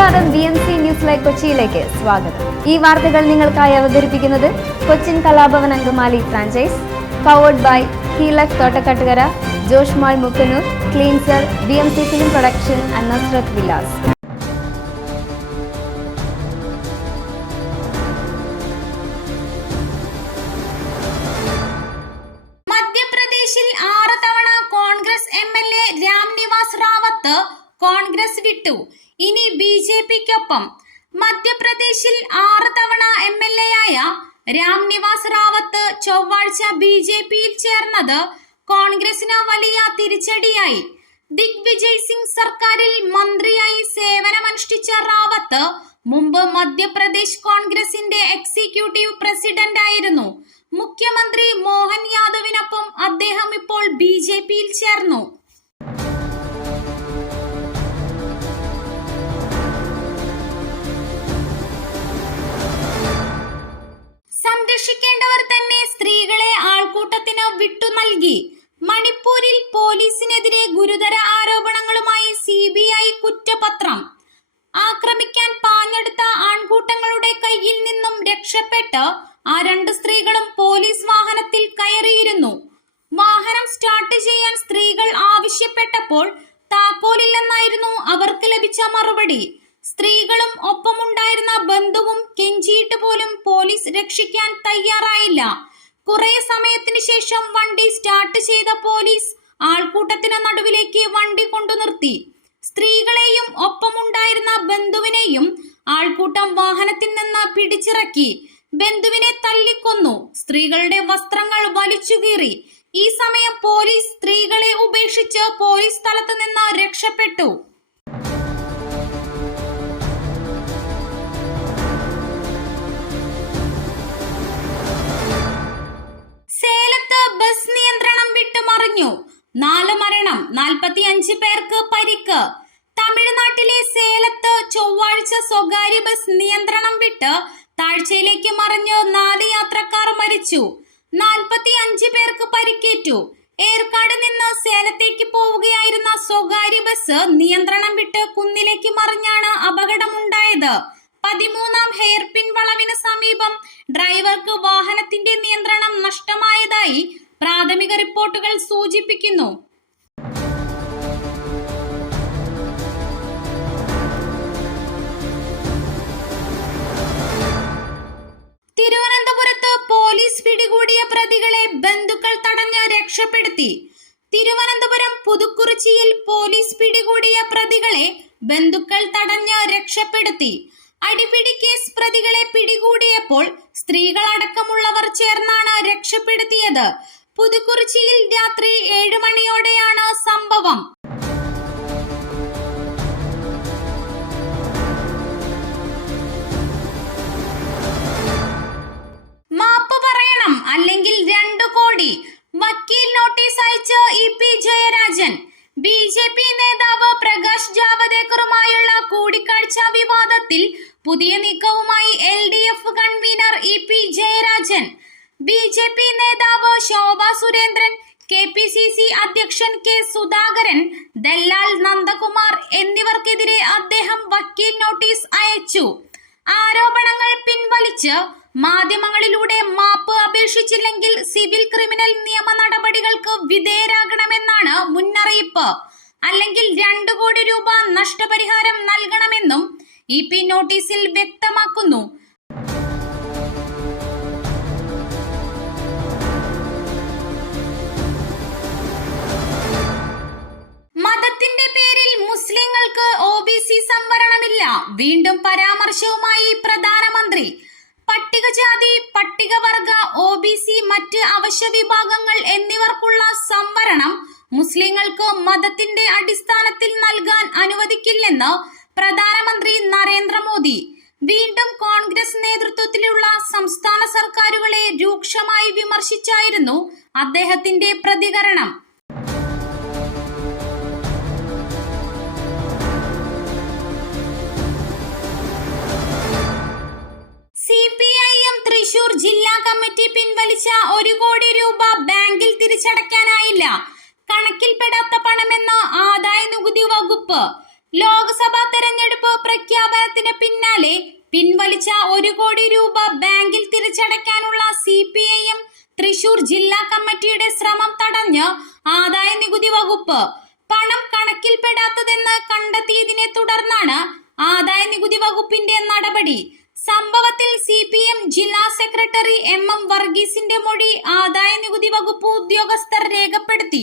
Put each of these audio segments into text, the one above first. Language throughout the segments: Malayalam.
നമസ്കാരം B M C news live കൊച്ചിയിലേക്ക് സ്വാഗതം. ഈ വാർത്തകൾ നിങ്ങൾക്കായി അവതരിപ്പിക്കുന്നത് Cochin Kalabhavan Angamaly franchise powered by ഹീലക് Thottakattukara Josh mall Mookkannoor cleanser B M C film production and Vilas മധ്യപ്രദേശിൽ കോൺഗ്രസ് റാവത്ത് കോൺഗ്രസ് വിട്ടു. ഇനി ബി ജെ പിക്കൊപ്പം മധ്യപ്രദേശിൽ ആറ് തവണ എം എൽ എ ആയ രാം നിവാസ് റാവത്ത് ചൊവ്വാഴ്ച ബി ജെ പിയിൽ ചേർന്നത് കോൺഗ്രസിന് വലിയ തിരിച്ചടിയായി. ദിഗ്വിജയ് സിംഗ് സർക്കാരിൽ മന്ത്രിയായി സേവനമനുഷ്ഠിച്ച റാവത്ത് മുമ്പ് മധ്യപ്രദേശ് കോൺഗ്രസിന്റെ എക്സിക്യൂട്ടീവ് പ്രസിഡന്റ് ആയിരുന്നു മുഖ്യമന്ത്രി മോഹൻ യാദവിനൊപ്പം അദ്ദേഹം ഇപ്പോൾ ബി ജെ പിയിൽ ചേർന്നു. വിട്ടു നൽകി. മണിപ്പൂരിൽ പോലീസിനെതിരെ ഗുരുതര ആരോപണങ്ങളുമായി സി ബി ഐ കുറ്റപത്രം. ആക്രമിക്കാൻ പാഞ്ഞെടുത്ത ആൺകൂട്ടങ്ങളുടെ കയ്യിൽ നിന്നും രക്ഷപ്പെട്ട് ആ രണ്ട് സ്ത്രീകളും പോലീസ് വാഹനത്തിൽ കയറിയിരുന്നു. വാഹനം സ്റ്റാർട്ട് ചെയ്യാൻ സ്ത്രീകൾ ആവശ്യപ്പെട്ടപ്പോൾ താക്കോലില്ലെന്നായിരുന്നു അവർക്ക് ലഭിച്ച മറുപടി. സ്ത്രീകളും ഒപ്പമുണ്ടായിരുന്ന ബന്ധുവും കെഞ്ചിയിട്ട് പോലും പോലീസ് രക്ഷിക്കാൻ തയ്യാറായില്ല. കുറെ സമയത്തിന് ശേഷം വണ്ടി സ്റ്റാർട്ട് ചെയ്ത പോലീസ് ആൾക്കൂട്ടത്തിന് നടുവിലേക്ക് വണ്ടി കൊണ്ടു നിർത്തി. സ്ത്രീകളെയും ഒപ്പമുണ്ടായിരുന്ന ബന്ധുവിനെയും ആൾക്കൂട്ടം വാഹനത്തിൽ നിന്ന് പിടിച്ചിറക്കി. ബന്ധുവിനെ തല്ലിക്കൊന്നു. സ്ത്രീകളുടെ വസ്ത്രങ്ങൾ വലിച്ചു കീറി. ഈ സമയം പോലീസ് സ്ത്രീകളെ ഉപേക്ഷിച്ച് പോലീസ് സ്ഥലത്ത് നിന്ന് രക്ഷപ്പെട്ടു. ബസ് നിയന്ത്രണം വിട്ടുമറിഞ്ഞു. നാല് മരണം നാൽപ്പത്തി അഞ്ച് പേർക്ക് പരിക്ക്. തമിഴ്നാട്ടിലെ സേലത്ത് ചൊവ്വാഴ്ച സ്വകാര്യ ബസ് നിയന്ത്രണം വിട്ട് താഴ്ചയിലേക്ക് മറിഞ്ഞ് നാല് യാത്രക്കാർ മരിച്ചു. നാൽപ്പത്തി അഞ്ച് പേർക്ക് പരിക്കേറ്റു. ഏർക്കാട് നിന്ന് സേലത്തേക്ക് പോവുകയായിരുന്ന സ്വകാര്യ ബസ് നിയന്ത്രണം വിട്ട് കുന്നിലേക്ക് മറിഞ്ഞാണ് അപകടമുണ്ടായത്. പതിമൂന്നാം ഹെയർപിൻ വളവിന് സമീപം ഡ്രൈവർക്ക് വാഹനത്തിന്റെ നിയന്ത്രണം നഷ്ടമായതായി പ്രാഥമിക റിപ്പോർട്ടുകൾ സൂചിപ്പിക്കുന്നു. തിരുവനന്തപുരത്ത് പോലീസ് പിടികൂടിയ പ്രതികളെ ബന്ധുക്കൾ തടഞ്ഞ് രക്ഷപ്പെടുത്തി. തിരുവനന്തപുരം പുതുക്കുറിച്ചിയിൽ പോലീസ് പിടികൂടിയ പ്രതികളെ ബന്ധുക്കൾ തടഞ്ഞ് രക്ഷപ്പെടുത്തി. അടിപിടി കേസ് പ്രതികളെ പിടികൂടിയപ്പോൾ സ്ത്രീകളടക്കമുള്ളവർ ചേർന്നാണ് രക്ഷപ്പെടുത്തിയത്. പുതുക്കുറിച്ചിയിൽ രാത്രി ഏഴ് മണിയോടെയാണ് സംഭവം. ബി ജെ പി നേതാവ് Shobha Surendran K P C C അധ്യക്ഷൻ കെ സുധാകരൻ ദല്ലാൽ നന്ദകുമാർ എന്നിവർക്കെതിരെ അദ്ദേഹം വക്കീൽ നോട്ടീസ് അയച്ചു. ആരോപണങ്ങൾ പിൻവലിച്ച് മാധ്യമങ്ങളിലൂടെ മാപ്പ് അപേക്ഷിച്ചില്ലെങ്കിൽ സിവിൽ ക്രിമിനൽ നിയമ നടപടികൾക്ക് വിധേയരാകണമെന്നാണ് മുന്നറിയിപ്പ്. അല്ലെങ്കിൽ രണ്ടു കോടി രൂപ നഷ്ടപരിഹാരം നൽകണമെന്നും ഇ പി നോട്ടീസിൽ വ്യക്തമാക്കുന്നു. മതത്തിന്റെ പേരിൽ മുസ്ലിങ്ങൾക്ക് ഒ ബി സി സംവരണമില്ല. വീണ്ടും പരാമർശവുമായി പ്രധാനമന്ത്രി. പട്ടികജാതി പട്ടികവർഗ ഒ ബി സി മറ്റ് അവശ്യ വിഭാഗങ്ങൾ എന്നിവർക്കുള്ള സംവരണം മുസ്ലിങ്ങൾക്ക് മതത്തിന്റെ അടിസ്ഥാനത്തിൽ നൽകാൻ അനുവദിക്കില്ലെന്ന് പ്രധാനമന്ത്രി നരേന്ദ്രമോദി. വീണ്ടും കോൺഗ്രസ് നേതൃത്വത്തിലുള്ള സംസ്ഥാന സർക്കാരുകളെ രൂക്ഷമായി വിമർശിച്ചായിരുന്നു അദ്ദേഹത്തിന്റെ പ്രതികരണം. കമ്മിറ്റി ഒരു കോടി രൂപ ബാങ്കിൽ തിരിച്ചടയ്ക്കാനായില്ല. കണക്കിൽപ്പെടാത്ത പണമെന്ന ആദായ നികുതി വകുപ്പ്. ലോക്സഭാ തെരഞ്ഞെടുപ്പ് പ്രഖ്യാപനത്തിന് പിന്നാലെ പിൻവലിച്ച ഒരു കോടി രൂപ ബാങ്കിൽ തിരിച്ചടയ്ക്കാനുള്ള C P I M Thrissur ജില്ലാ കമ്മിറ്റിയുടെ ശ്രമം തടഞ്ഞ് ആദായ നികുതി വകുപ്പ്. പണം കണക്കിൽപ്പെടാത്തതെന്ന് കണ്ടെത്തിയതിനെ തുടർന്നാണ് ആദായ നികുതി വകുപ്പിന്റെ നടപടി. സംഭവത്തിൽ സി പി എം ജില്ലാ സെക്രട്ടറി എം എം വർഗീസിന്റെ മൊഴി ആദായ നികുതി വകുപ്പ് ഉദ്യോഗസ്ഥർ രേഖപ്പെടുത്തി.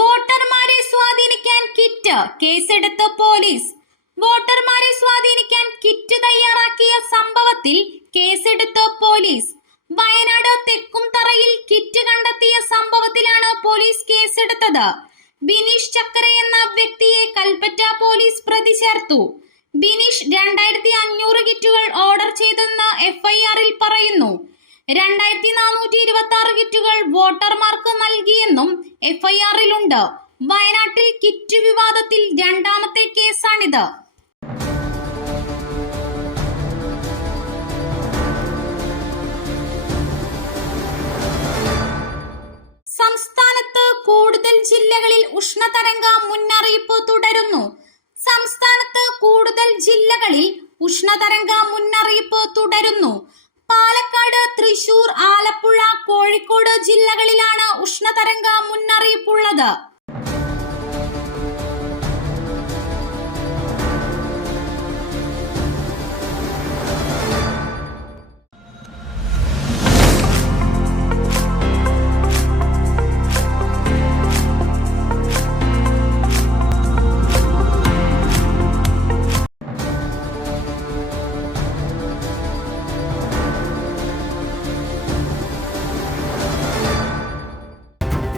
വോട്ടർമാരെ സ്വാധീനിക്കാൻ കിറ്റ് കേസെടുത്ത് പോലീസ്. വോട്ടർമാരെ സ്വാധീനിക്കാൻ കിറ്റ് തയ്യാറാക്കിയ സംഭവത്തിൽ കേസെടുത്ത് പോലീസ്. വയനാട് തെക്കുംതറയിൽ കിറ്റ് കണ്ടെത്തിയ സംഭവത്തിലാണ് പോലീസ് കേസെടുത്തത്. ബിനീഷ് ചക്കര എന്ന വ്യക്തിയെ കൽപ്പറ്റ പോലീസ് പ്രതി ചേർത്തു. ബിനീഷ് രണ്ടായിരത്തി അഞ്ഞൂറ് കിറ്റുകൾ ഓർഡർ ചെയ്തെന്ന് എഫ്ഐആറിൽ പറയുന്നു. രണ്ടായിരത്തി നാനൂറ്റി ഇരുപത്തി ആറ് കിറ്റുകൾ വോട്ടർമാർക്ക് നൽകിയെന്നും എഫ്ഐആറിലുണ്ട്. വയനാട്ടിൽ കിറ്റ് വിവാദത്തിൽ രണ്ടാമത്തെ കേസാണിത്. സംസ്ഥാനത്ത് കൂടുതൽ ജില്ലകളിൽ ഉഷ്ണതരംഗ മുന്നറിയിപ്പ് തുടരുന്നു. സംസ്ഥാനത്ത് കൂടുതൽ ജില്ലകളിൽ ഉഷ്ണതരംഗ മുന്നറിയിപ്പ് തുടരുന്നു. പാലക്കാട് തൃശൂർ ആലപ്പുഴ കോഴിക്കോട് ജില്ലകളിലാണ് ഉഷ്ണതരംഗ മുന്നറിയിപ്പുള്ളത്.